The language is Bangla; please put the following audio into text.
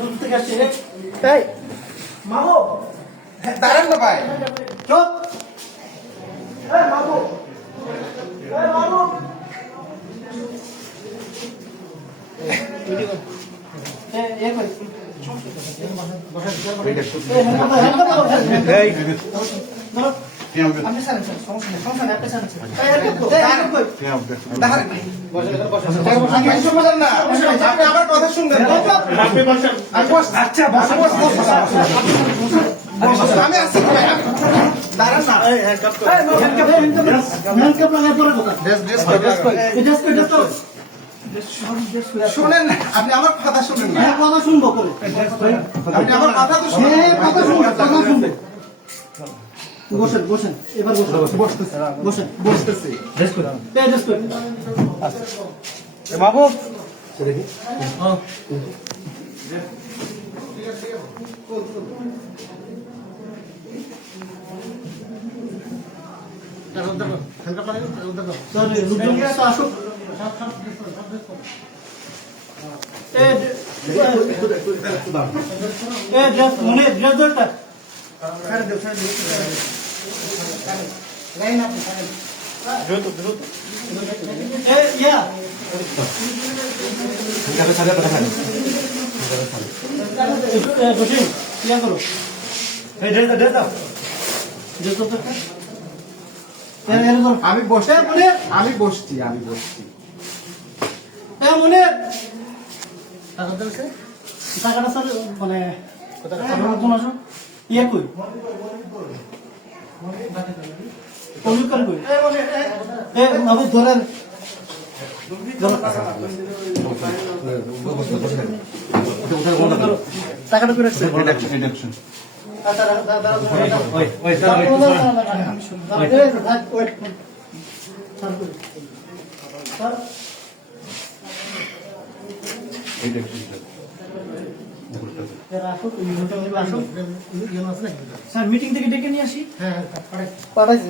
দূর থেকে আসছে রে এই মামু দাঁড়ান না ভাই। চুপ এই মামু এই মামু এই কই আপনি স্যার সমস্যা নেই আপনি স্যার আপনি আমার কথা শুনবেন। আচ্ছা আমি আসছি ভাই, দাঁড়ান না। শুনেন না, আপনি আমার কথা শুনেন না। কথা শুনবো করে আপনি আমার কথা তো শুনেন। কথা শুনবে বসেন বসেন এবার বসেন বসতেছি। বাবু আসুক মনে ড্রেস দরটা আমি বসছি, আমি বসছি। মনে টাকাটা স্যার মানে ইয়ে কই কমিউনিকার কই বাবু ধরেন টাকাটা করে রাখছে স্যার মিটিং থেকে ডেকে নিয়ে আসি। হ্যাঁ পাঠাইছি